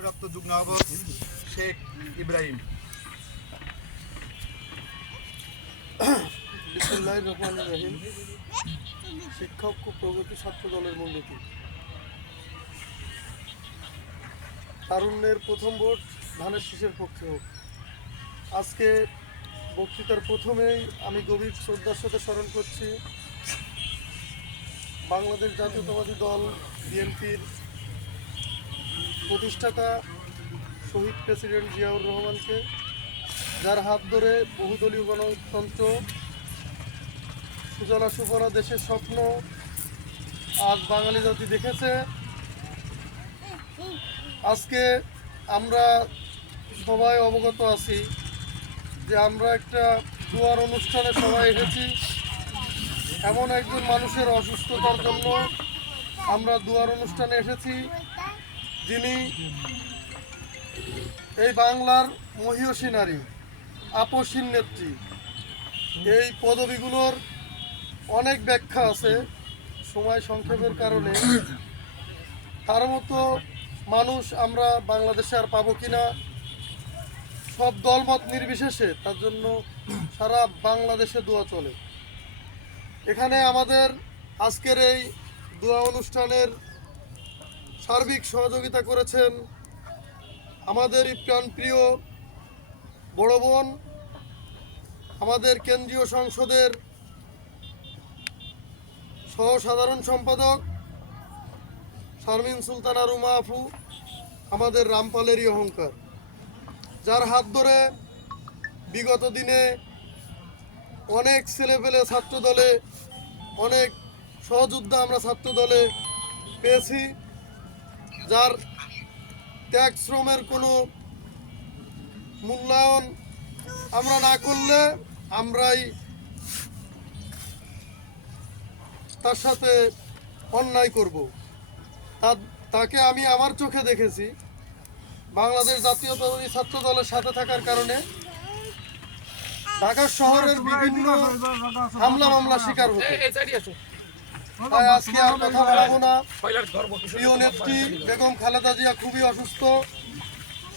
ভারপ্রাপ্ত যুগ্ম আহ্বায়ক শেখ ইব্রাহিম। বিসমিল্লাহির রহমানির রহিম। শিক্ষক ও প্রগতি ছাত্র দলের মূলনীতি। তারুণ্যের প্রথম ভোট ধানের শীষের পক্ষে হোক। আজকে বক্তৃতার প্রথমেই আমি গভীর শ্রদ্ধার সাথে স্মরণ করছি বাংলাদেশ জাতীয়তাবাদী দল বিএনপির প্রতিষ্ঠাতা শহীদ প্রেসিডেন্ট জিয়াউর রহমানকে, যার হাত ধরে বহুদলীয় গণতন্ত্র, সুজলা সুফলা দেশের স্বপ্ন আজ বাঙালি জাতি দেখেছে। আজকে আমরা সবাই অবগত আছি যে আমরা একটা দুয়ার অনুষ্ঠানে সবাই এসেছি। এমন একজন মানুষের অসুস্থতার জন্য আমরা দুয়ার অনুষ্ঠানে এসেছি, যিনি এই বাংলার মহীয়সী নারী, আপসীন নেত্রী। এই পদবিগুলোর অনেক ব্যাখ্যা আছে, সময় সংক্ষেপের কারণে তার মতো মানুষ আমরা বাংলাদেশে আর পাবো কিনা, সব দলমত নির্বিশেষে তার জন্য সারা বাংলাদেশে দোয়া চলে। এখানে আমাদের আজকের এই দোয়া অনুষ্ঠানের সার্বিক সহযোগিতা করেছেন আমাদেরই প্রাণপ্রিয় বড় বোন, আমাদের কেন্দ্রীয় সংসদের সহ সাধারণ সম্পাদক শারমিন সুলতানা রুমা আফু, আমাদের রামপালেরই অহংকার, যার হাত ধরে বিগত দিনে অনেক ছেলেপেলে ছাত্র দলে, অনেক সহযোদ্ধা আমরা ছাত্র দলে পেয়েছি, যার ত্যাগ শ্রমের কোনো মূল্যায়ন আমরা না করলে আমরাই তার সাথে অন্যায় করব। তাকে আমি আমার চোখে দেখেছি বাংলাদেশ জাতীয়তাবাদী ছাত্র দলের সাথে থাকার কারণে ঢাকা শহরের বিভিন্ন হামলা মামলার শিকার হতো। তাই আজকে আর কথা বলবো না। প্রিয় নেত্রী বেগম খালেদা জিয়া খুবই অসুস্থ,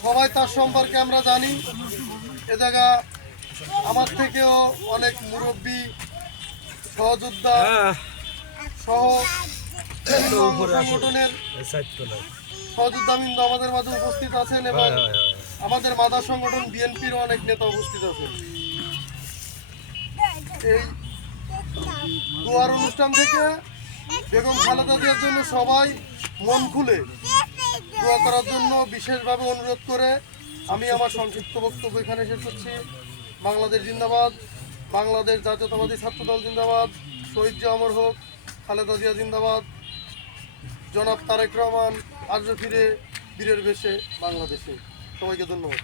সবাই তার সম্পর্কে আমরা জানি। এ জায়গা আমার থেকেও অনেক মুরব্বী, সহযোদ্ধা সহ সংগঠনের সহযোদ্ধাবৃন্দ আমাদের মাঝে উপস্থিত আছেন এবং আমাদের মাদার সংগঠন বিএনপির অনেক নেতা উপস্থিত আছেন। এই দুয়ার অনুষ্ঠান থেকে বেগম খালেদা জিয়ার জন্য সবাই মন খুলে দোয়া করার জন্য বিশেষভাবে অনুরোধ করে আমি আমার সংক্ষিপ্ত বক্তব্য এখানে শেষ করছি। বাংলাদেশ জিন্দাবাদ, বাংলাদেশ জাতীয়তাবাদী ছাত্রদল জিন্দাবাদ, শহীদ জিয়া অমর হোক, খালেদা জিয়া জিন্দাবাদ, জনাব তারেক রহমান আসবে ফিরে বীরের বেশে বাংলাদেশে। সবাইকে ধন্যবাদ।